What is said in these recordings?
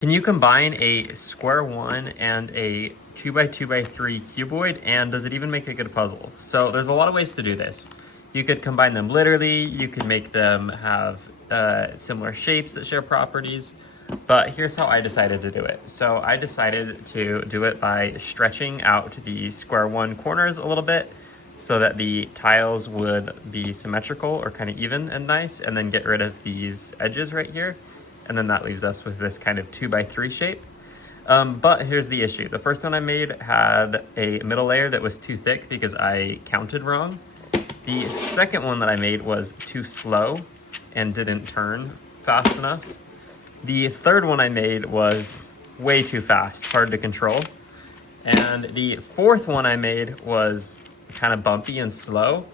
Can you combine a Square-1 and a 2x2x3 cuboid, and does it even make a good puzzle? So there's a lot of ways to do this. You could combine them literally, you could make them have similar shapes that share properties, but here's how I decided to do it. So I decided to do it by stretching out the Square-1 corners a little bit so that the tiles would be symmetrical or kind of even and nice, and then get rid of these edges right here. And then that leaves us with this kind of 2x3 shape. But here's the issue. The first one I made had a middle layer that was too thick because I counted wrong. The second one that I made was too slow and didn't turn fast enough. The third one I made was way too fast, hard to control. And the fourth one I made was kind of bumpy and slow.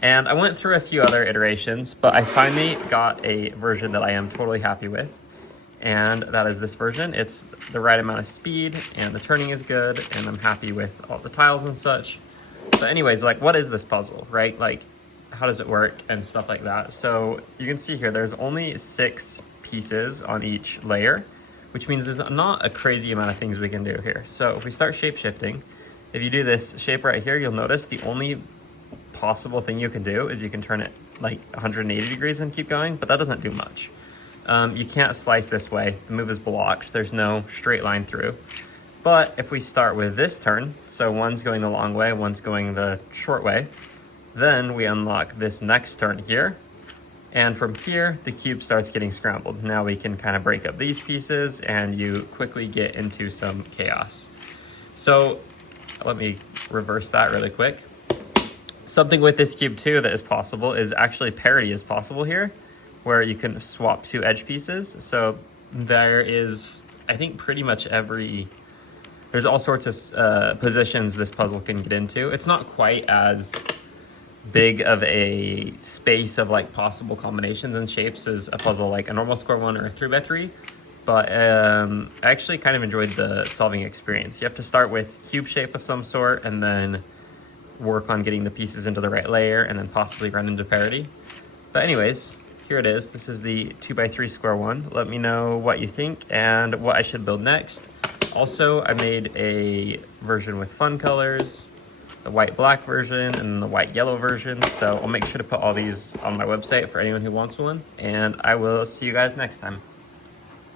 And I went through a few other iterations, but I finally got a version that I am totally happy with. And that is this version. It's the right amount of speed and the turning is good, and I'm happy with all the tiles and such. But anyways, like, what is this puzzle, right? Like, how does it work and stuff like that? So you can see here, there's only 6 pieces on each layer, which means there's not a crazy amount of things we can do here. So if we start shape shifting, if you do this shape right here, you'll notice the only possible thing you can do is you can turn it like 180 degrees and keep going, but that doesn't do much. You can't slice this way. The move is blocked. There's no straight line through. But if we start with this turn, so one's going the long way, one's going the short way, then we unlock this next turn here. And from here, the cube starts getting scrambled. Now we can kind of break up these pieces and you quickly get into some chaos. So let me reverse that really quick. Something with this cube too that is possible is actually parity is possible here, where you can swap 2 edge pieces. So there is, I think, pretty much there's all sorts of positions this puzzle can get into. It's not quite as big of a space of like possible combinations and shapes as a puzzle like a normal Square-1 or a 3x3, but I actually kind of enjoyed the solving experience. You have to start with cube shape of some sort and then work on getting the pieces into the right layer and then possibly run into parity. But anyways, here it is. This is the 2x3 Square-1. Let me know what you think and what I should build next. Also, I made a version with fun colors, the white-black version, and the white-yellow version. So I'll make sure to put all these on my website for anyone who wants one. And I will see you guys next time.